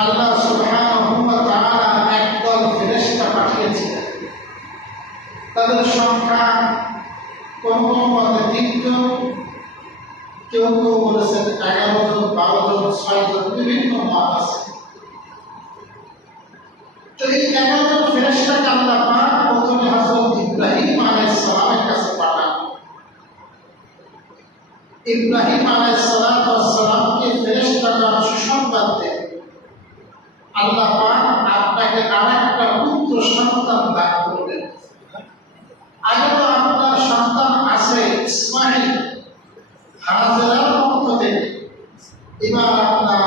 আল্লাহ সুবহানাহু ওয়া তাআলা একদল ফেরেশতা পাঠিয়েছিলেন। তাদের সংখ্যা কোন কোন মতে 3 জন, কেউ কেউ বলেছেন 11 জন, 12 জন, 6 জন, বিভিন্ন মত আছে। তো এই 11 জন ফেরেশতাকে আল্লাহ পাক প্রথমে হযরত ইব্রাহিম আলাইহিস সালামের কাছে পাঠান। ইব্রাহিম আলাইহিস সালামকে ফেরেশতারা সুসংবাদ দেন, আল্লাহ পাক আপনাকে আরেকটা পুত্র সন্তান দান করবেন। আগে তো আপনার সন্তান আছে ইসমাঈল, হাজেরার পক্ষ থেকে, এবার আপনার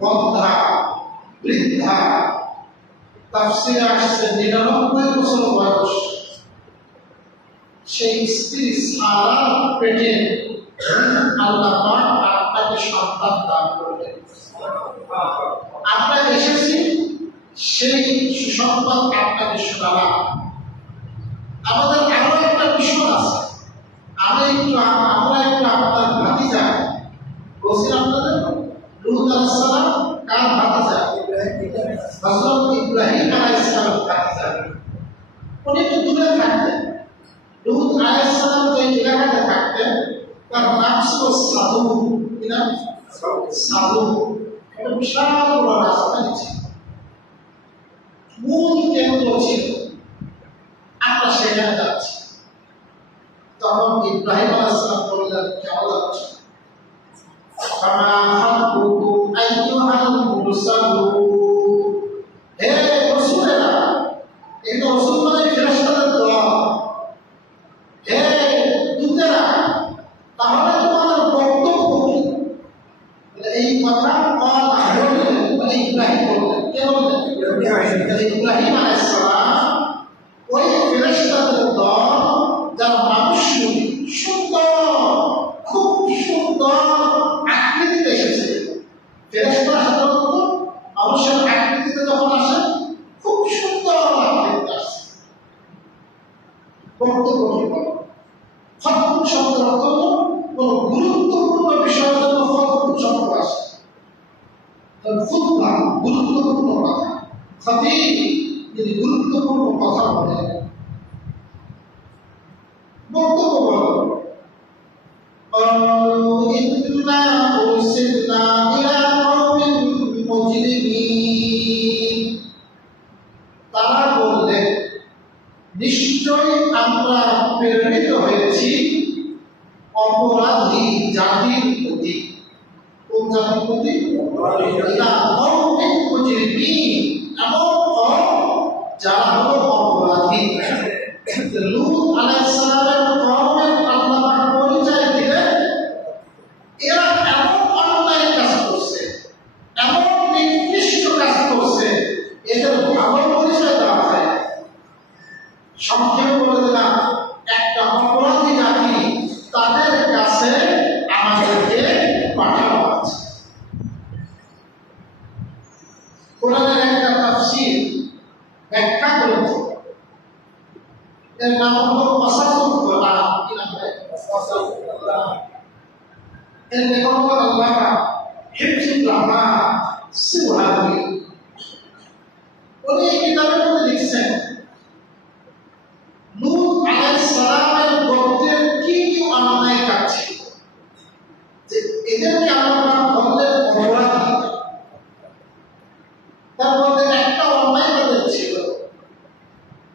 বন্ধা বৃদ্ধা, তাফসীরে আসছে 99 বছর বয়স, সেই স্ত্রী সারার পেটে আল্লাহ পাক আপনাকে সন্তান দান করবেন। আমরা এসেছি সেই সুসংবাদ আপনাকে শোনালাম। আমাদের আরো একটা বিষয় আছে, আমরা একটু আপনার ভাতিজা বলছি, আপনাদের লূত আলাইহিস সালাম কার ভাতিজা? হযরত ইব্রাহিম আলাইহিস সালাম ভাতিজা। উনি একটু দূরে থাকতেন। লূত আলাইহিস সালাম যে এলাকাতে থাকতেন তার নাম ছিল সাদুম। কি নাম? সাদুম। একটা বিশাল বড় রাস্তা ছিল, মূল কেন্দ্র ছিল। আমরা সেখানে যাচ্ছি। তখন ইব্রাহিম আলাইহিস সালাম বললেন, কেমন যাচ্ছে? ফামা হাব্বুকুম আইয়ুহাল মুরসালুন। হে রাসূলেরা, এই রাসূল মানে ফেরেশতাদের দল। হে দূতেরা, তাহলে তোমাদের বক্তব্য কি? এই কথা ইব্রাহিম বললেন। কে বললেন? ইব্রাহিম আলাইহিস সালাম ওই ফেরেশতাদের দল যারা মানুষ সুন্দর, খুব সুন্দর আকৃতিতে এসেছে। ফেরেশতারা সাধারণত মানুষের আকৃতিতে যখন আসে খুব সুন্দর আকৃতিতে আসে। বক্তব্য কি বলে? ফতকুন শব্দের অর্থ হল কোন গুরুত্বপূর্ণ বিষয়ের জন্য ফতকুন শব্দ আসে। ফুতবা গুরুত্বপূর্ণ কথা, খতীব যদি গুরুত্বপূর্ণ কথা বলে, বক্তব্য বলো। ইন্না উরসিলনা ইলা কওমিন মুজরিমিন। তারা বললেন, নিশ্চয় আমরা প্রেরিত হয়েছি অপরাধী জাতির প্রতি। কোন জাতির প্রতি? ইলা কওমিন মুজরিমিন, এমন কওম যারা হলো অপরাধী। লূত আলাইহিস সালামের কওমের আল্লাহ পাক পরিচয় দিলেন, এরা এমন অন্যায় কাজ করছে, এমন নিকৃষ্ট কাজ করছে, এদের ভালো পরিচয় দেওয়া যায়। সংক্ষেপে বলে দিলাম, একটা অপরাধী জাতি, তাদের কাছে আমাদেরকে পাঠানো আছে। কোরআনের একটা তাফসীর ব্যাখ্যা গ্রন্থ, এর নাম হলো ওয়াসাতুল কোরআন। কি নাম? এর লেখক হলো আল্লামা হিফজুর রহমান সুবহানী। উনি এই কিতাবের মধ্যে লিখছেন লূত আলাইহিস সালামের গোত্রের কি কি অন্যায় কাজ ছিল, যে এদেরকে আমরা বললেন অপরাধী। তার মধ্যে একটা অন্যায় তাদের ছিল,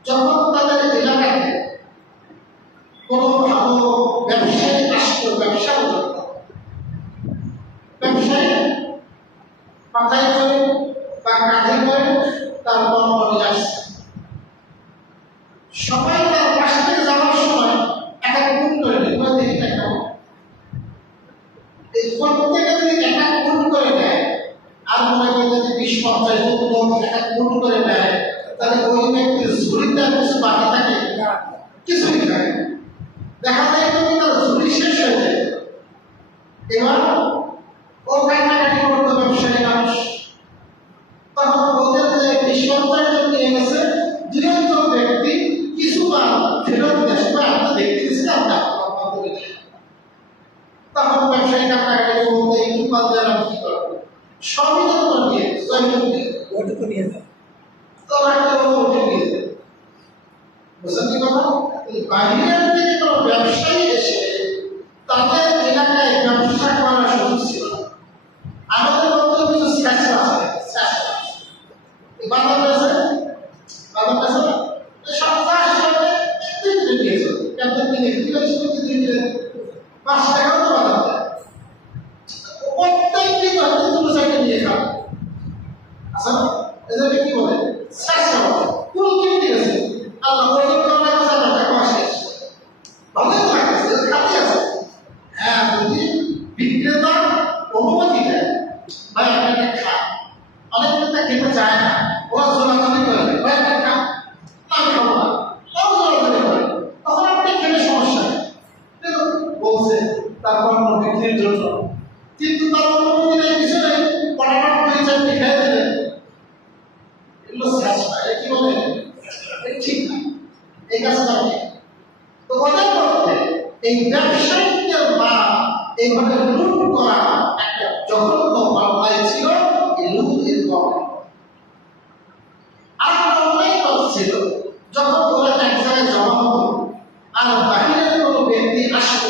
যখন তাদের এলাকাতে কোনো ভালো ব্যবসায়ী আসতো, ব্যবসা করত, ব্যবসায়ী মাথায় করে বা কাঁধে করে তার পণ্য নিয়ে আসছে। সবাই তার পাশ থেকে যাওয়ার সময় এক এক গুণ করে নেয়, দেখি না কেমন। এই প্রত্যেকে যদি এক এক গুণ করে নেয়, আর মনে করি যদি 20-50 লোক এক এক গুণ করে নেয়, তাহলে ওই ব্যক্তির ঝুড়িতে কিছু বাকি থাকে? কিছুই থাকে। দেখা যায় কিন্তু তার ঝুড়ি শেষ হয়ে যায়। এবার ও কান্নাকাটি করতো ব্যবসায়ী মানুষ, তখন ওদের যে 20-50 জন নিয়ে গেছে, 2-1 ব্যক্তি কিছু মাল ফেরত দেশে আমরা দেখতে গেছি, আমরা তখন ব্যবসায়ী কান্নাকাটি করতে একটু মাল দেওয়ার কি করবো, সবই তো দিয়ে তো একটা উঠে গিয়েছে, বুঝলেন কি কথা? বাইরের থেকে কোনো ব্যবসায়ী এসে তাদের এলাকায় ব্যবসা করার সুযোগ ছিল না। আমাদের মধ্যে কিছু স্যাচরা আছে, বাধা পেয়েছে না, সব চাষ করে কিনে নিয়েছে, কেন কিনে কিনে 5 টাকাও তো বাধা দেয়, প্রত্যেক দিন হয়তো 2 সাইডে নিয়ে খাবে। আচ্ছা, এদেরকে কি বলে? স্যাচরা বলে। কোন কিনে দিয়েছে আল্লাহ ওই কারণে কথা টাকা শেষ ভালোই তো লাগতেছে, খাতে আছে। হ্যাঁ, যদি বিক্রেতা অনুমতি দেয়, ভাই আপনাকে খা, অনেক ক্রেতা খেতে চায় না, ওরা জোরাজোরি করে, ভাই আপনি খা, আমি খাবো না, তাও জোরাজোরি করে, তখন আপনি খেলে সমস্যা নেই, বলছে তার পণ্য বিক্রির জন্য, কিন্তু তার অনুমতি নেই, কিছু নেই, পটাপট হয়ে যায়, খেয়ে দিলেন, এগুলো শেষ পায়, কি বলে? ঠিক না, এই কাজটা নেই। তো ওদের মধ্যে এই ব্যবসায়ীদের মা এইভাবে লুট করা একটা জঘন্য মামলায় ছিল। এই লুটের আর অন্যায় ছিল যখন ওরা এক জায়গায় জমা হতো আর বাহিরের কোনো ব্যক্তি আসতো,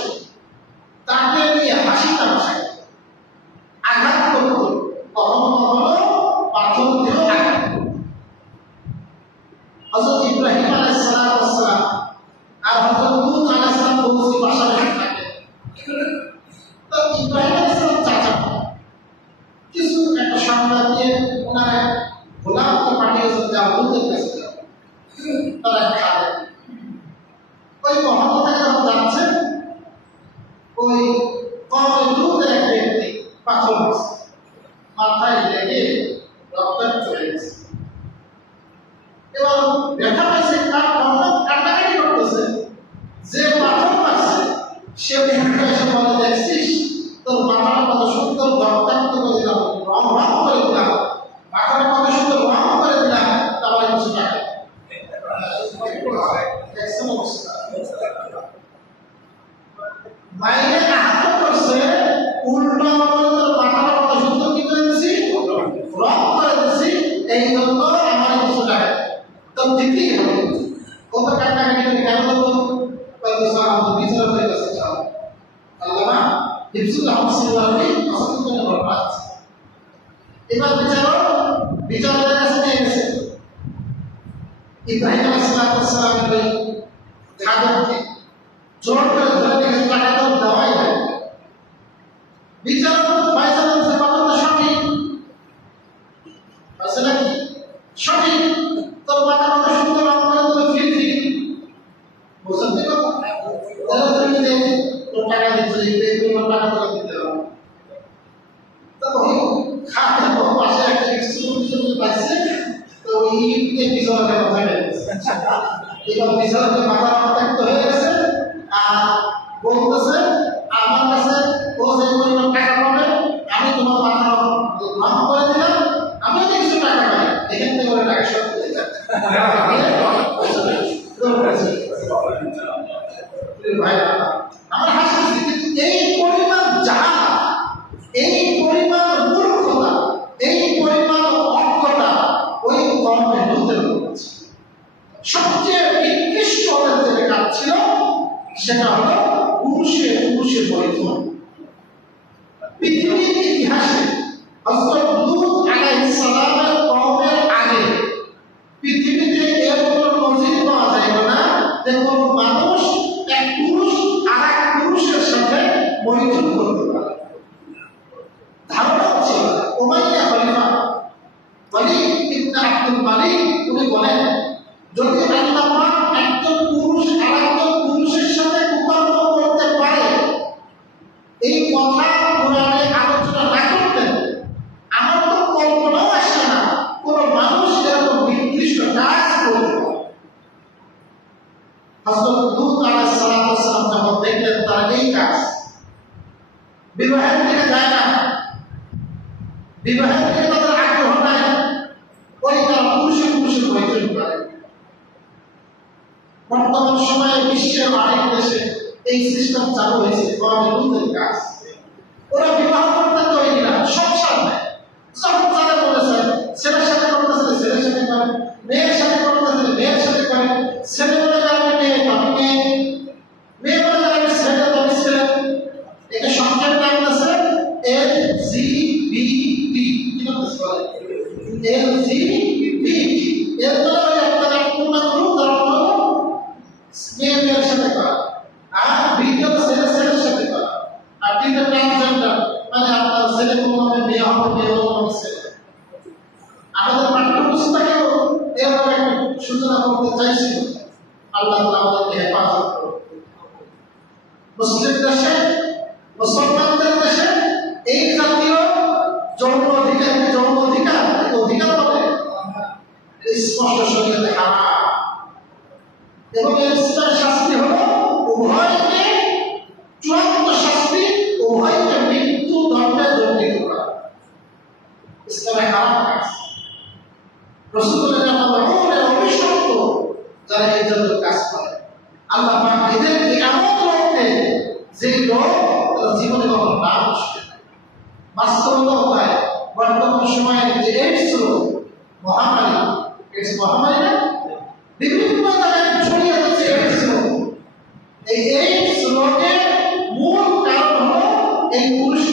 তাকে নিয়ে হাসি তামাশা আঘাত করত, কখনো কখনো পাথর দিয়েও আঘাত করত। হযরত ইব্রাহিম আলাইহিস সালাম আর হযরত লূত আলাইহিস সালাম বলছি পাশাপাশি থাকে। তো ইব্রাহিম আলাইহিস সালাম চাচা কিছু একটা সংবাদ দিয়ে ওনারা গোলামকে পাঠিয়েছেন যা লূতের কাছে, তারা খাবে। ওই মহল্লা থেকে যখন যাচ্ছেন, ওই কওমে লূতের এক ব্যক্তি পাথর মাথায় লেগে রক্তাক্ত হয়ে গেছে। এবং ব্যথা পাইছে, তার কান্নাকাটি করতেছে, যে পাথর মারছে সে এসে বলে, দেখছিস তোর মাথাটা কত সুন্দর রক্তাক্ত করে দিলাম, রং করে দিলাম, মাথাটা কত সুন্দর রং করে দিলাম, তারপরে কিছু টাকা দেখছেন অবস্থা। মাইনে আহত করছে, উল্টো তোর মাথাটা কত সুন্দর কি করে দিছি, রং করে দিছি, এই জন্য আমার কিছু টাকা তো দিতেই হবে। কত কান্নাকাটি করে কেন বলবো? বিচার হয়ে গেছে, আল্লাহ হিফজুল আহমদ বরবাদ। এবার বিচারকের কাছে নিয়ে গেছে ইব্রাহিম আলাইহিস সালামের ওই খাদেমকে জোর করে ধরে নিয়ে টাকা তো দেওয়াই হয়। বিচারক ফয়সালা দিচ্ছে, কথা সঠিক, ফয়সালা কি সঠিক, তোর মাথা কত সুন্দর রং করে দিল, ফ্রি বুঝতে কথা, তাহলে তুমি তোর টাকা দিচ্ছে, এই পরিমাণ টাকা তোকে দিতে হবে। তো ওই খাতে পাশে একটা এক্সট্রিম পাইছে, তো ওই বিচারকের কথা গেছে, এবার বিচারকের মাথা রক্তাক্ত হয়ে গেছে, আর বলতেছে আমার কাছে ও যে পরিমাণ টাকা পাবে আমি তোমার মাথা রং করে দিলাম, আমিও যে কিছু টাকা পাই, এখান থেকে ওরা টাকা শোধ করে যাচ্ছে। আমার হাসি, কিন্তু এই পরিমাণ জাহাল, এই পরিমাণ মূর্খতা, এই পরিমাণ অজ্ঞতা ওই কওমে লূতের মধ্যে সবচেয়ে নিকৃষ্ট যে কাজ ছিল সেটা হলো পুরুষে বৈধন। পৃথিবীর ইতিহাসে হযরত লূত আলাইহিস সালামের কওমের আগে পৃথিবীতে এরকম মসজিদ পাওয়া যায় না যে কোনো মানুষ এক পুরুষ আর এক পুরুষের সাথে বৈঠক করতে পারে। ধারণা হচ্ছে উমাইয়া খলিফা ওয়ালিদ ইবনে আব্দুল মালিক উনি বলেন, যদি আল্লাহ পাক একজন পুরুষ আর একজন পুরুষের সাথে কুকর্ম করতে পারে, এই কথা কোরআনে আলোচনা না করতেন, আমার তো কল্পনাও আসে না কোন মানুষ এরকম নির্দিষ্ট কাজ করতে পারে। হযরত লূত আলাইহিস সালাম যখন দেখলেন তার এই কাজ, বিবাহের দিকে যায় না, বিবাহের দিকে তাদের আগ্রহ নাই, ওই তারা পুরুষে বৈঠক করে। বর্তমান সময়ে বিশ্বের অনেক দেশে এই সিস্টেম চালু হয়েছে, কওমে লূতের কাজ। ওরা বিবাহ করতে তৈরি না, সংসার নেয়, যখন তারা বলেছে ছেলের সাথে করতে LGBT এর দ্বারা আপনারা পূর্ণ গ্রুপ ধর্ম মেয়েদের সাথে করা আর ভিতরে ছেলের সাথে করা আর তিনটা ট্রান্সজেন্ডার মানে আপনার ছেলে কোনো নামে মেয়ে হবে মেয়ে কোনো নামে ছেলে আমাদের পাঠ্যপুস্তকেও এভাবে একটা সূচনা করতে চাইছিল আল্লাহ আমাদেরকে হেফাজত করুন মুসলিম দেশে মুসলমানদের দেশে এই জাতীয় যৌন অধিকার বলে স্পষ্ট শরীয়তে হারাম এবং এর শাস্তি হলো উভয়কে চূড়ান্ত শাস্তি উভয়কে মৃত্যু দণ্ডে দণ্ডিত করা ইসলামে হারাম কাজ রাসূলুল্লাহ অভিশপ্ত যারা এই জাতীয় কাজ করে আল্লাহ পাক এদেরকে এমন লোককে যে লোক তার জীবনে কখনো নাম আসবে বাস্তবতা হয় বর্তমান সময়ে যে এইডস মহামারী না বিভিন্ন জায়গায় ছড়িয়ে যাচ্ছে এই এইডস রোগের মূল কারণ হলো এই পুরুষ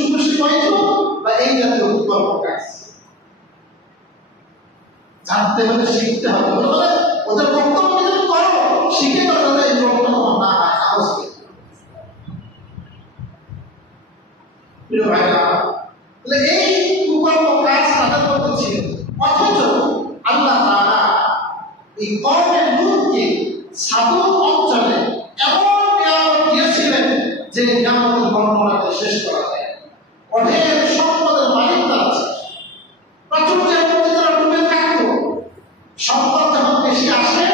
বা এই জাতীয় উৎকল্প কাজ জানতে হলে শিখতে হবে ওদের বক্তব্য যদি করো শিখে তাহলে এই রোগটা তোমার না হয় আওয়াজকে প্রিয় ভাইরা তাহলে এই উৎকল্প কাজ তাদের করতে ছিল অথচ আল্লাহ তাআলা এই কওমে লূতকে সাদুর অঞ্চলে এমন নিয়ামত দিয়েছিলেন যে নিয়ামতের বর্ণনাকে শেষ করা যায় অঢেল সম্পদের মালিক তারা আছে প্রাচুর্যের মধ্যে তারা ডুবে থাকতো সম্পদ যখন বেশি আসে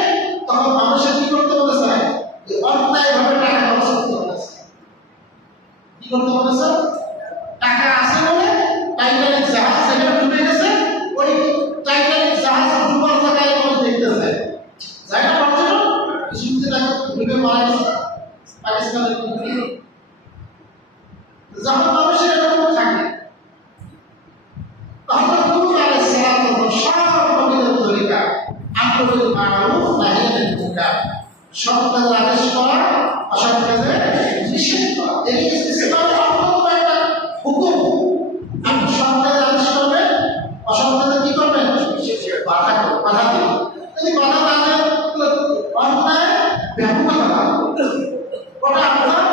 তখন মানুষের কি করতে বলেছে যে অন্যায়ভাবে টাকা খরচ করতে বলেছে কি করতে বলেছে টাকা আসে বলে টাইটানিক জাহাজ সেখানে ডুবে গেছে ওই টাইটানিক জাহাজ ডুবার জায়গায় মানুষ দেখতেছে যাই না পর্যটন শুনতে থাকে ডুবে মারা গেছে পাকিস্তানের যখন মানুষের এরকম থাকে তখন নূহ আলাইহিস সালাম সব নবীদের তরিকা আমর বিল মারুফ নাহি আনিল মুনকার সৎ কাজের আদেশ করা অসৎ কাজের নিষেধ করা এই ইসলামের অন্যতম একটা হুকুম আপনি সৎ কাজের আদেশ করবেন অসৎ কাজে কি করবেন বাধা দিবেন যদি বাধা না দেন অন্যায় ব্যাপকতা ওটা আপনার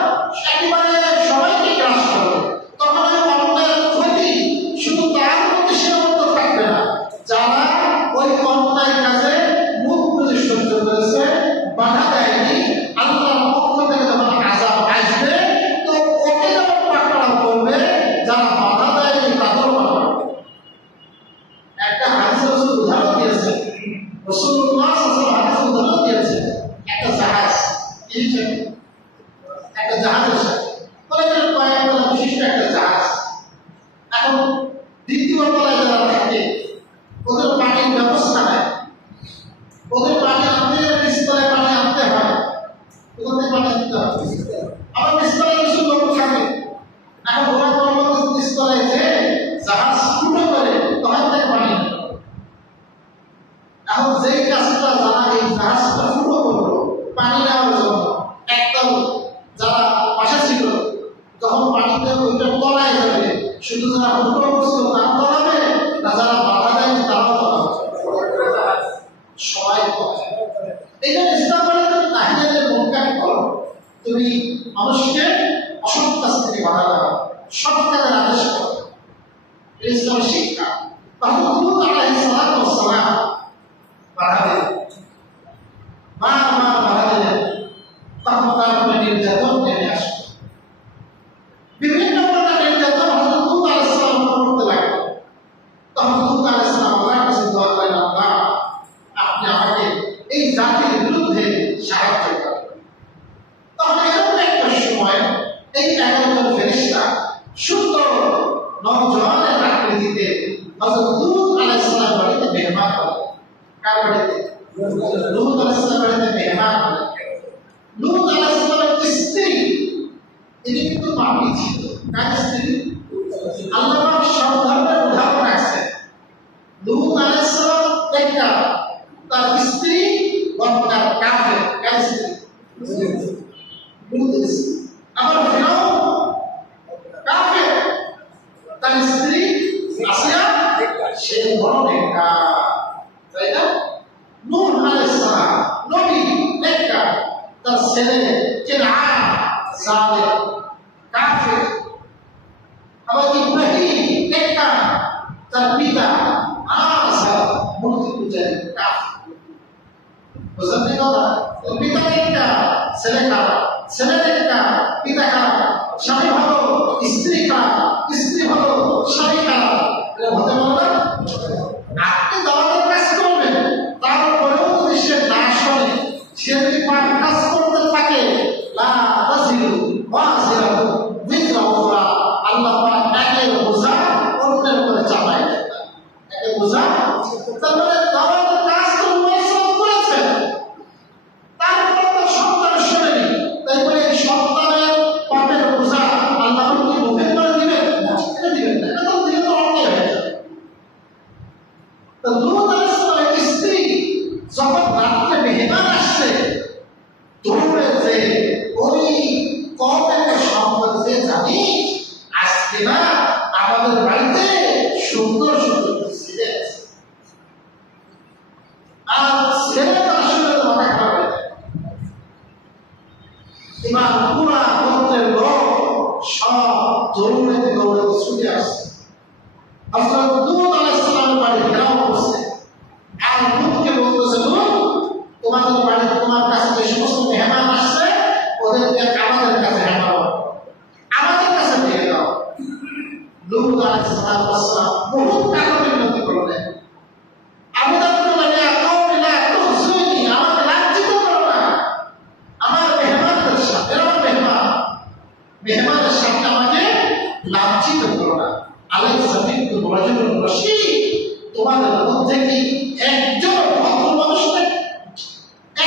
একেবারে সবাইকে গ্রাস করবে তখন ওই অন্যায়ের ক্ষতি শুধু তার মধ্যে সীমাবদ্ধ থাকবে না যারা ওই অন্যায় কাজে মুখ বুজে সহ্য করেছে বাধা দেয়নি আল্লাহর পক্ষ থেকে যখন আযাব আসবে তো ওকে যেমন পাকড়াও করবে যারা বাধা দেয়নি তাদেরও পাকড়াও করবে একটা হাদিসে রাসূল উদাহরণ দিয়েছেন রাসূলুল্লাহ সাল্লাল্লাহু আলাইহি ওয়াসাল্লাম উদাহরণ দিয়েছেন একটা জাহাজ একটা জাহাজের সাথে কয়েকটা কয়েকতলা বিশিষ্ট একটা জাহাজ এখন দ্বিতীয় তলায় যারা থাকে ওদের পানির ব্যবস্থা নেই ওদের পানি আনতে গেলে নিচতলায় পানি আনতে হয় ওদের পানি আনতে হয় আবার নিচতলায় কিছু লোক থাকে এখন ওরা করবো নিচতলায় যে জাহাজ ফুটো করে তখন থেকে পানি নেই এখন যেই কাজটা যারা এই জাহাজটা ফুটো করলো পানি নেওয়ার জন্য একদম যারা পাশে ছিল যখন পানিতে ওইটা তলায় যাবে শুধু যারা ফুটো করছিল তারা তলাবে না যারা বাধা দেয়নি তারাও তলাবে সবাই এই জন্য ইসলাম বলে তুমি নাহিয়াদের মুনকার করো তুমি মানুষকে অসৎ কাজ থেকে বাধা দাও সৎ কাজের আদেশ করো এটা ইসলামের শিক্ষা তখন লূত আলাইহিস সালাম বাধা দিলেন বাধা দিলেন তখন তার উপরে নির্যাতন নেমে আসবে বিভিন্ন প্রকার নির্যাতন হযরত লূত আলাইহিস সালাম করতে লাগলো তখন লূত আলাইহিস সালাম আল্লাহর কাছে দোয়া করলেন আল্লাহ আপনি আমাকে এই জাতির বিরুদ্ধে সাহায্য করুন তখন এরকম একটা সময় এই 11 জন ফেরেশতা সুন্দর নওজওয়ানের আকৃতিতে হযরত লূত আলাইহিস সালাম বাড়িতে মেহমান হলেন কার বাড়িতে লূত আলাইহিস সালাম বাড়িতে মেহমান হলেন লূত আলাইহিস সালামের স্ত্রী ইনি কিন্তু পাপী ছিল কার স্ত্রী আল্লাহ পাক সব ধরনের উদাহরণ রাখছেন লূত আলাইহিস সালাম একটা তার স্ত্রী বক্তার কাফের কার স্ত্রী লূত আবার ফিরাউন কাফের তার স্ত্রী আসিয়া সে বড় নেককার, তাই না? নূহ আলাইহিস সালাম নবী নেককার, তার ছেলে কিনআন জালেম কাফের। আবার ইব্রাহিম নেককার, তার পিতা আযর মূর্তি পূজারী কাফের। বুঝলেন কথা? পিতা নেককার, ছেলে খারাপ, ছেলে নেককার, পিতা খারাপ, স্বামী ভালো, স্ত্রী খারাপ, স্ত্রী ভালো, স্বামী খারাপ। এটা হতে পারে না? আপনি দাওয়াতের কাজ করবেন, তারপরেও যদি সে না শোনে, সে যদি পাপ কাজ করতে থাকে, লা তাজিরু ওয়াজিরাতু বিজরা উখরা, আল্লাহ পাক একের বোঝা অন্যের উপরে চাপায় দেন না। একের বোঝা, তার মানে দাওয়াতের কাজ তো পরিশ্রম করেছেন, তারপর তো সন্তান শোনেনি, তাই বলে এই সন্তানের পাপের বোঝা আল্লাহ কি মুখে করে দিবেন? এটা দিবেন না, এটা তো দিলে তো অন্যায় হয়ে যাবে। তো লূত আলাইহিস সালামের স্ত্রী যখন রাত্রে মেহমান আসছে, দৌড়ে যে ওই কওমের সম্পর্কে জানি, আজকে না আমাদের বাড়িতে সুন্দর সুন্দর ছেলে আছে। আর ছেলেটা আসলে মাথা খারাপ হয়ে যায়। এবার পুরা গোত্রের লোক সব দৌড়ে দৌড়ে ছুটে আসছে। হযরত লূত আলাইহিস সালামের বাড়ি ঘেরাও করছে। আর লূতকে বলতেছে, লূত, তোমাদের বাড়িতে তোমার কাছে যে সমস্ত মেহমান আসছে, ওদেরকে আমাদের কাছে হাঁটাও, আমাদের কাছে নিয়ে যাও। লূত আলাইহিস সালাম বহুত টাকা বিনতি করলেন। আমি বললাম, ইয়া কওমি লা তুহজুনি, আমাকে লাজ্জিত করো না। আমার মেহমানদের সাথে, আমার মেহমানের সাথে আমাকে লাজ্জিত করো না। আলাইসা মিনকুম রাজুলুন রশীদ, তোমাদের মধ্যে কি একজন ভদ্র মানুষ নেই?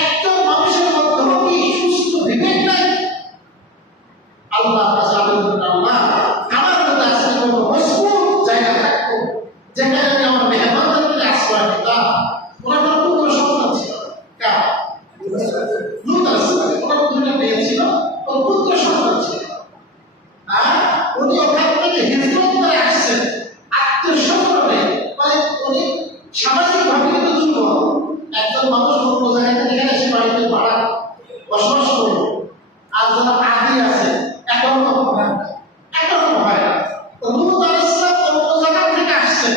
একজন মানুষের মধ্যে কি সুস্থ বিবেক নাই? আল্লাহ আল্লাহ আমার মধ্যে আজকে কোনো মজবুত জায়গা থাকতো যেখানে আমি আমার মেহমানদেরকে আশ্রয় দিতাম। ওনার কোনো পুত্র সন্তান ছিল না। কার? লূত আলাইহিস সালাম। ওনার দুইটা মেয়ে ছিল, ওর পুত্র সন্তান ছিল। আর উনি ওখান থেকে হিজরত করে আসছেন আত্মীয়-স্বজনে, মানে উনি সামাজিকভাবে কিন্তু দুর্বল। একজন মানুষ অন্য জায়গা থেকে এখানে এসে বাড়িতে ভাড়া বসবাস করবে, আর যারা আদি আছে এখনো হয় না। তো লূত আলাইহিস সালাম অন্য জায়গা থেকে আসছেন,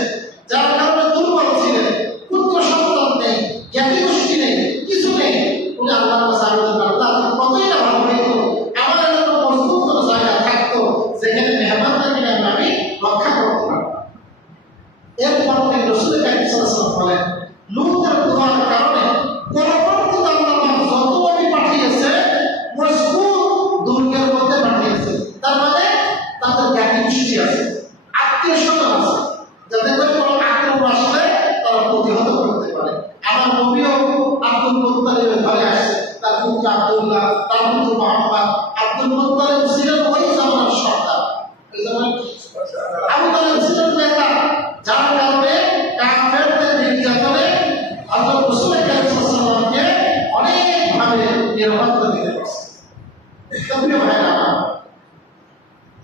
যার কারণে দুর্বল ছিলেন, পুত্র সন্তান নেই, জ্ঞাতি গোষ্ঠী নেই, কিছু নেই। উনি আল্লাহর কাছে আবেদন করেন, আল্লাহ কতই না ভালো হইতো আমার একটা মজবুত কোনো জায়গা থাকতো যেখানে মেহমানদেরকে আমি রক্ষা করতে পারতাম। এরপর থেকে রাসূল কারীম সাল্লাল্লাহু আলাইহি ওয়াসাল্লাম বলেন, লূতের দোয়ার কারণে পরবর্তীতে আল্লাহ যত নবী পাঠিয়েছে মজবুত দুর্গের মধ্যে পাঠিয়েছে। তার মানে তাদের জ্ঞাতি গোষ্ঠী আছে, আত্মীয়-স্বজন আছে, যাতে করে কোনো আক্রমণ আসলে তারা প্রতিহত করতে পারে। আমার নবীও আব্দুল মুত্তালিবের ঘরে আসছে, তার পুত্র আব্দুল্লাহ, তার পুত্র মুহাম্মদ। আব্দুল মুত্তালিব ছিলেন ওই জামানার সর্দার, ওই জামানার আবু তালেব ছিলেন নেতা, যার কারণে কাফেরদের নির্যাতনে হযরত রাসূল কারীম সাল্লাল্লাহু আলাইহি ওয়াসাল্লামকে অনেকভাবে নির্যাতন দিতে পারছে। তবে ভাইরা,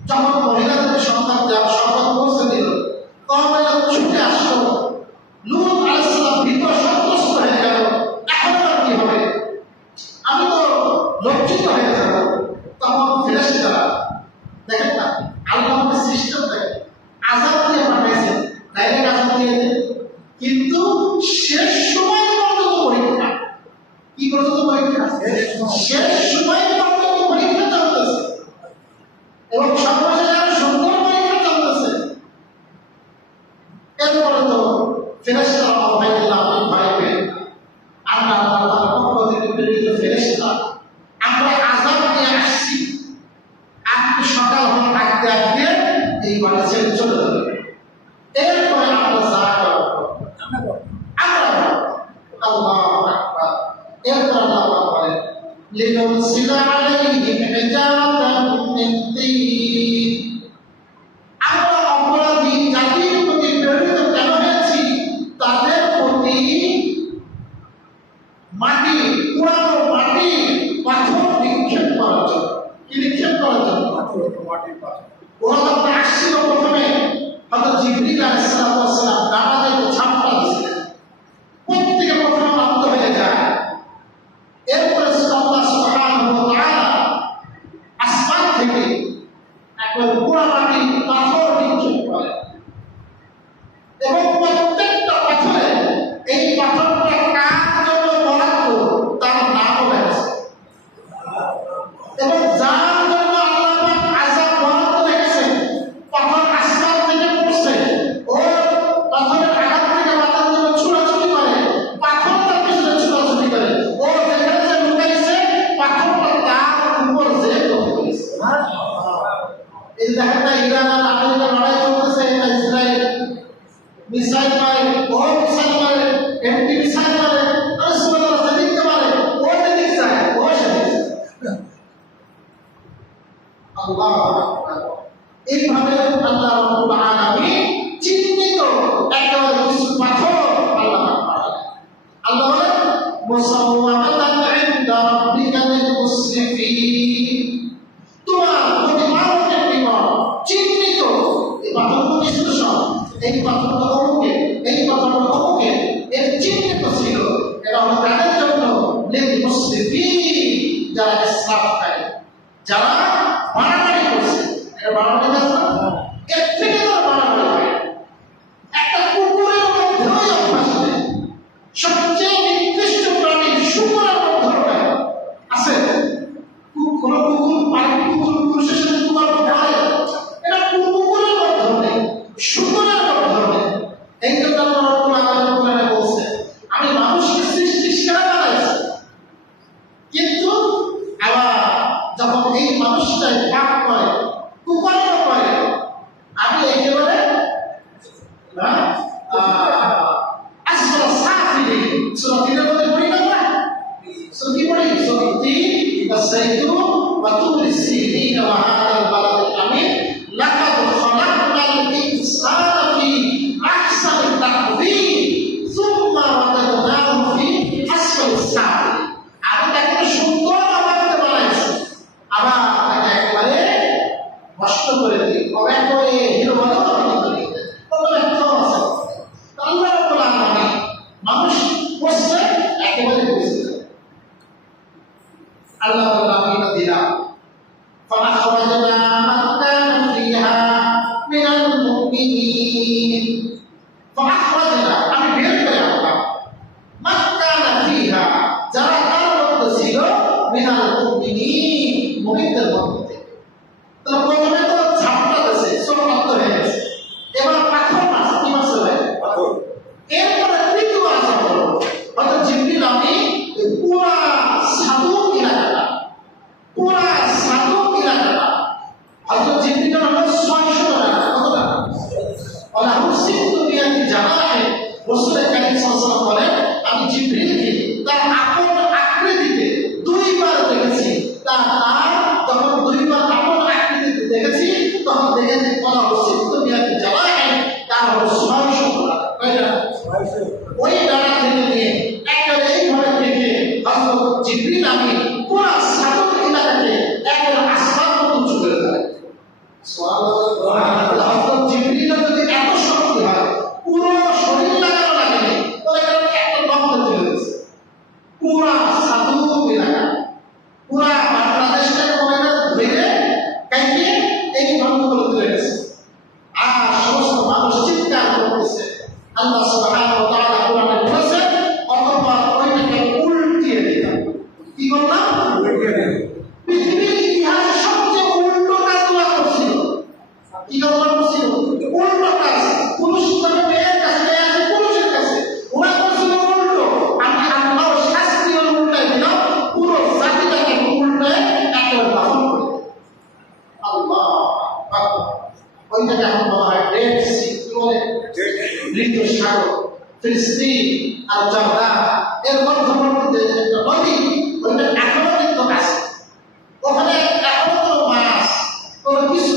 যখন মহিলাদের সংবাদ পৌঁছে দিল, কওমের ছুটে আসলো, লূত আলাইহিস সালাম ভীত সন্ত্রস্ত হয়ে গেল। এখন আর কি হবে? আমি তো লজ্জিত হয়ে যাব। তখন ফেরেশতারা, দেখেন না আল্লাহর সিস্টেম দেখেন, আযাব দিয়ে পাঠাইছেন, ডাইরেক্ট আযাব দিয়েছে, কিন্তু শেষ সময় পর্যন্ত পরীক্ষা। কি পর্যন্ত পরীক্ষা? শেষ সময় পর্যন্ত পরীক্ষা চলতেছে, এবং সর্বশেষে আরো সুন্দর পরীক্ষা চলতেছে। এরপরে তো ফেরেশতারা ভয় পেল, আপনি ভয় পেন না, আল্লাহ তাআলার পক্ষ থেকে প্রেরিত ফেরেশতা, আমরা আযাব নিয়ে আসছি, আপনি সকাল হওয়ার আগে আগে এই বাড়ি ছেড়ে চলে যাবেন। এরপরে আমরা যা করব আমরা আল্লাহু আকবার। এরপর আল্লাহ বলেন, লিনুরসিলা আলাইহিম হিজারাতাম মিন তিন, আমরা অপরাধী জাতির প্রতি প্রেরিত কেন হয়েছি? তাদের প্রতি মাটি, পুরানো মাটি, পাথর নিক্ষেপ করার জন্য। কি নিক্ষেপ করার জন্য? মাটির পাথর। ওরা যখন আসছিল প্রথমে, হযরত জিবরীল আলাইহিস সালাম দাঁড়াতে এইভাবে আল্লাহ রাব্বুল আলামিন চিহ্নিত একেবারে কিছু পাথর আল্লাহ পাঠালেন। আল্লাহ বলেন মুসাওয়ামাতান ইনদা রাব্বিকা লিল মুসরিফিন, তোমার প্রতিপালকের নিকট চিহ্নিত এই পাথরগুলো স্পেশাল, এই পাথরটা অমুকে, এই পাথরটা অমুকে, এর চিহ্নিত ছিল। এটা হলো তাদের জন্য লিল মুসরিফিন, যারা ইসরাফকারী, যারা বাড়াবাড়ি করছে। এটা বাড়াবাড়ি কাজ না, এর থেকে তারা বাড়াবাড়ি করে। একটা কুকুরের মধ্যেও অভ্যাস নেই, সবচেয়ে নিকৃষ্ট প্রাণী শুকরের মধ্যে আছে। কোনো কুকুর পানি কুকুর পুরুষের সাথে তোমার হয়, এটা কুকুরের মধ্যে নেই, শুকরের মধ্যে নেই। এই জন্য আল্লাহ রাব্বুল আলামিন বলছে আমি মানুষকে সৃষ্টি সেরা বানাইছি, কিন্তু আবার যখন এই মানুষটাই পাপ করে, কুকর্ম করে, আমি একেবারে আসলে সাফিলি সূরা ৩ এর মধ্যে পড়ি না আমরা, সূরা কি পড়ি? সূরা ৩ ওয়াসাইতুন ওয়া তুরি সিনিন ওয়া হাদাল বালাদিল আমিন লাকাদ খালাকনাল ইনসানা ফি আহসানি তাকওয়িম সুম্মা রাদাদনাহু ফি আসফালিস সাফিলিন। আমি তাকে সুন্দর বানাতে বানাইছি, আবার তাকে একেবারে নষ্ট করে দিই, একেবারে হিরো বানাতে বানাই দিই। আল্লাহ রাব্বুল আলামিন মানুষ বসে একেবারে বসে আল্লাহ রাব্বুল আলামিন দিলাম ফাআখরাজনা মান কানা ফিহা মিনাল মুমিনিন, ফাআখরাজনা আমি বের করে আনলাম মান কানা ফিহা যারা তার মধ্যে ছিল মিনাল মুমিনিন মুমিনদের মধ্যে থেকে। তাহলে প্রথমে তো ঝাপটা দিয়েছে, সব রক্ত হয়ে গেছে, এবার পাথর মাছ কি মাছ হয় পাথর। এরপরে তৃতীয় আযাব হলো হযরত জিবরিল আমি পুরা সাদুক এলাকাটা হযরত জিবরিল হলো 600 টাকা, কত টাকা? ওলা হুসিবতু বিয়াদি জামাআহ, রাসূল কারীম সাল্লাল্লাহু আলাইহি ওয়াসাল্লাম বলেন আমি জিবরিলকে তার আপন আকৃতিতে দুইবার দেখেছি। তার যখন দুইবার আপন আকৃতিতে দেখেছি তখন দেখেছি ওলা হুসিবতু বিয়াদি জামাআহ, তার হলো 600 টাকা। কয়টা? 600। ওই ডানা থেকে নিয়ে একেবারে এইভাবে থেকে হযরত জিবরিল আমি পুরো সাদুক এলাকাকে একেবারে আসমান মতো উঁচু করে দেয়। সুবহানাল্লাহ। হযরত জিবরিল যদি এত শক্তি হয়, পুরো শরীর লাগানো লাগেনি, তাহলে একটা লম্বা চলে গেছে পুরো সাদুক এলাকা, পুরো বাংলাদেশের ময়না ধরে কাইকে এই ভঙ্গগুলো তুলে গেছে। আর সমস্ত মানুষ চিৎকার করতেছে। আল্লাহ সুবহানাহু ওয়া তাআলা কোরআনে বলেছেন অতঃপর ওইটাকে উল্টিয়ে দিলাম। কি করলাম? উল্টিয়ে দিলাম। পৃথিবীর ইতিহাসে সবচেয়ে উল্টো কাজগুলো করছিল। কি কাজগুলো করছিল? উল্টো কাজ। পুরুষ হিসেবে মেয়ের কাছে, মেয়ে আছে পুরুষের কাছে, ওরা করছিল উল্টো। আমি আল্লাহ শাস্তি উল্টাই দিলাম, পুরো জাতিটাকে উল্টায় একেবারে দখল করে দিলাম। আল্লাহ আকবার। ওইটাকে এখন বলা হয় ডেড সি, কি বলে? মৃত সাগর। ফিলিস্তিন আর জর্দান এর মধ্যবর্তী একটা নদী, ওইটা এখনো কিন্তু আছে। ওখানে এখনো কোনো মাছ, কোনো কিছু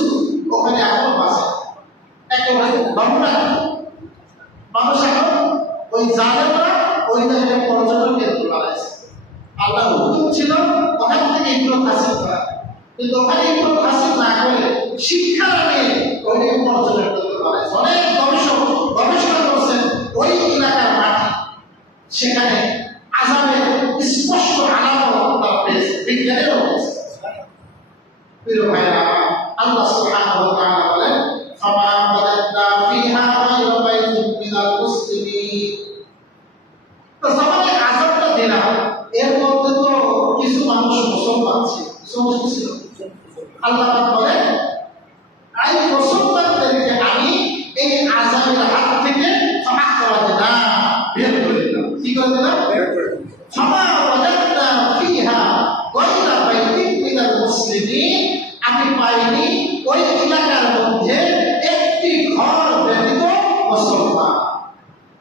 ওখানে এখনো বাঁচে, একেবারে নমুনা। মানুষ এখন ওই জানে না, ওই জায়গায় পর্যটন কেন্দ্র বানাইছে। আল্লাহ হুকুম ছিল ওখান থেকে ইমরত হাসিল করা, কিন্তু ওখানে ইমরত হাসিল না করে শিক্ষা নিয়ে ওইটাকে পর্যটন কেন্দ্র বানাইছে। অনেক গবেষণা করছেন ওই এলাকার মাটি, সেখানে আযাবের স্পষ্ট আলামত তার পেয়েছে, বিজ্ঞানেরও পেয়েছে। প্রিয় ভাইরা, আল্লাহ সুবহানাহু ওয়া তাআলা বলেন ফামা ওয়াজাদনা ফিহা গায়রা বাইতিন মিনাল মুসলিমিন। তো যখন আযাবটা দিলাম, এর মধ্যে তো কিছু মানুষ মুসলমান ছিল, সমস্ত ছিল। আল্লাহ বলেন এই মুসলমানদেরকে আমি এই আযাবের হাত থেকে ফাআখরাজনা বের করে দিলাম। কি করে দিলাম? বের করে দিলাম। ফামা ওয়াজাদনা ফিহা গায়রা বাইতিন মিনাল মুসলিমিন, আমি পাইনি ওই এলাকার মধ্যে একটি ঘর ব্যতীত মুসলমান।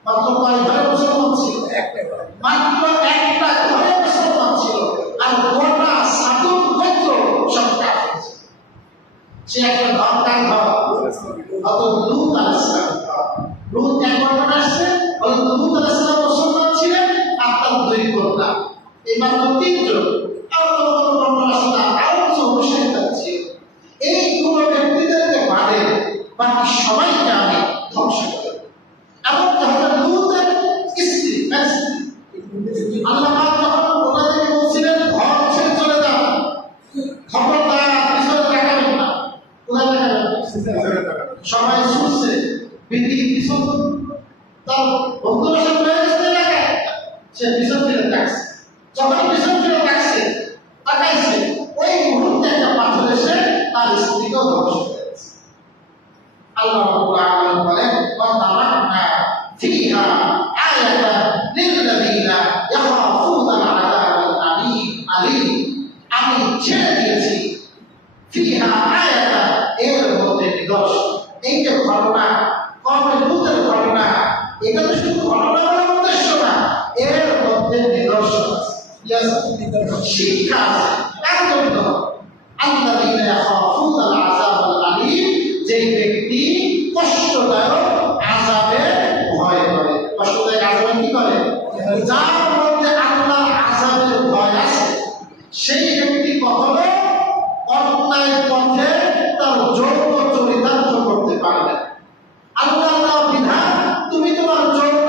মাত্র কয় ঘরে মুসলমান ছিল? মাত্র একটা ঘরে মুসলমান ছিল, আর গোটা সাদুক গোত্র সব কাফের ছিল। সে একটা ধর্কার ঘর অত লুত আলাইহিসসালাম। লুত এক ঘটনা আসছে, লুত আলাইহিসসালাম মুসলমান ছিলেন আর তার দুই কন্যা, এই মাত্র তিনজন। আর কোনো কোনো ঘটনা আসলে আরো কিছু অনুসারীরা ছিল। এই দুটো ব্যক্তিদেরকে বাদে বাকি সবাইকে আমি ধ্বংস করে এবং যখন লুতের স্ত্রী আল্লাহ পাক যখন ওনাদেরকে বলছিলেন ঘর ছেড়ে চলে যাও, খবরদার পিছনে তাকাবেন না, কোথায় তাকাবেন? সবাই শুনছে, বিধি পিছন তার বন্ধুরা সব হয়ে গেছে এলাকায়, সে পিছন ফিরে তাকছে। যখন পিছন ফিরে তাকছে, তাকাইছে, ওই মুহূর্তে একটা পাথর এসে তার স্ত্রীকেও ধ্বংস করে দিয়েছে। আল্লাহ রাব্বুল আলামিন বলেন, ওয়া তারাকনা ফিহা আয়াতান লিল্লাযিনা ইয়াখাফুনা আযাবাল আলীম। আমি ছেড়ে দিয়েছি ফিহা আয়াতান, এর মধ্যে নিদর্শন। এই যে ঘটনা, কওমে লূতের ঘটনা, এটা তো শুধু ঘটনা বলার উদ্দেশ্য না, এর মধ্যে নিদর্শন আছে, শিক্ষা আছে। তার জন্য আল্লাযিনা ইয়াখাফুনা আযাবাল আলীম, যে ব্যক্তি কষ্টদায়ক আযাবের ভয় করে। কষ্টদায়ক আযাবে কি করে? যার মধ্যে আল্লাহর আযাবের ভয় আছে, সেই ব্যক্তি কখনো অন্যায় পথে তার যৌন চরিতার্থ করতে পারবে না। আল্লাহ তাআলা বিধান, তুমি তোমার যৌন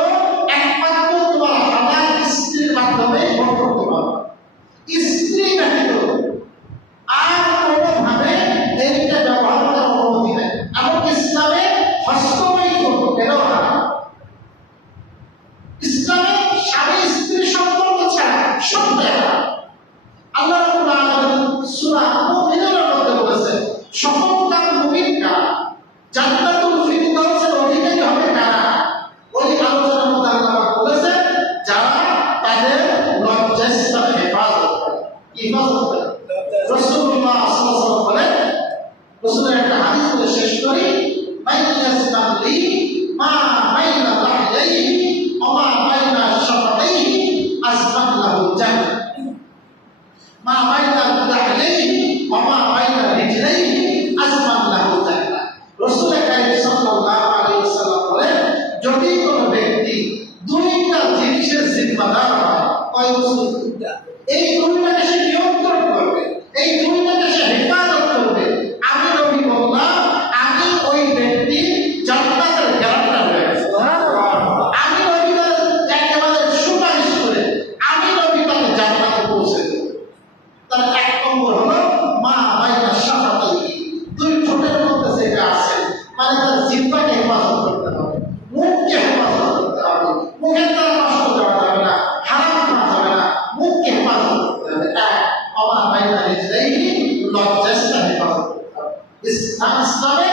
একমাত্র তোমার হালাল স্ত্রীর মাধ্যমে ভোগ করতে পারবে। স্ত্রী ব্যতীত আর কোনোভাবে এইটা ব্যবহার করার অনুমতি নেই। এবং ইসলামে হস্তমৈথুন এটাও হারাম। ইসলামে স্বামী স্ত্রী সম্পর্ক ছাড়া সবটাই হারাম। আল্লাহ রাব্বুল আলামিন সূরা মুমিনুনের মধ্যে বলেছেন, সফলকাম মুমিন কারা, জান্নাতুল ফিরদাউসের অধিকারী হবে কারা। ওই আলোচনার মধ্যে আল্লাহ পাক বলেছেন, যারা তাদের লজ্জাস্থান হেফাজত করে। কি হেফাজত করে? রাসূলুল্লাহ সাল্লাল্লাহু আলাইহি ওয়াসাল্লাম বলেন, রাসূলের একটা হাদিস বলে শেষ করি, মাইয়াসতালি মা বাইনা লাহইহি ওয়া মা বাইনা শাফাতাইহি আসবাত লাহুল জান্নাহ। মা বাইনা লাহইহি ওয়া মা বাইনা রিজলাইহি আসবাত লাহুল জান্নাহ। রাসূল কারীম সাল্লাল্লাহু আলাইহি ওয়াসাল্লাম বলেন, যদি কোনো ব্যক্তি দুইটা জিনিসের জিম্মাদার হয়, কয় বছর? এই দুইটাকে সে নিয়ন্ত্রণ করবে, এই দুইটাকে সে হেফাজত করবে, আমি নবী বললাম, আমি ওই ব্যক্তি জান্নাতের গ্যারান্টার হয়ে গেছি। আমি নবী একেবারে সুপারিশ করে আমি নবী তাকে জান্নাতে পৌঁছে দেব। তার এক নম্বর হলো মা বাইনা শাফাতাইহি, দুই ঠোঁটের মধ্যে যেটা আছে, মানে তার জিহ্বাকে হেফাজত করতে হবে, মুখকে হেফাজত করতে হবে, মুখের দ্বারা কষ্ট দেওয়া যাবে না, হারাম খাওয়া যাবে না, মুখকে হেফাজত করতে হবে। এক, ওয়া মা বাইনা রিজলাইহি, লজ্জাস্থান হেফাজত করতে হবে। ইসলামে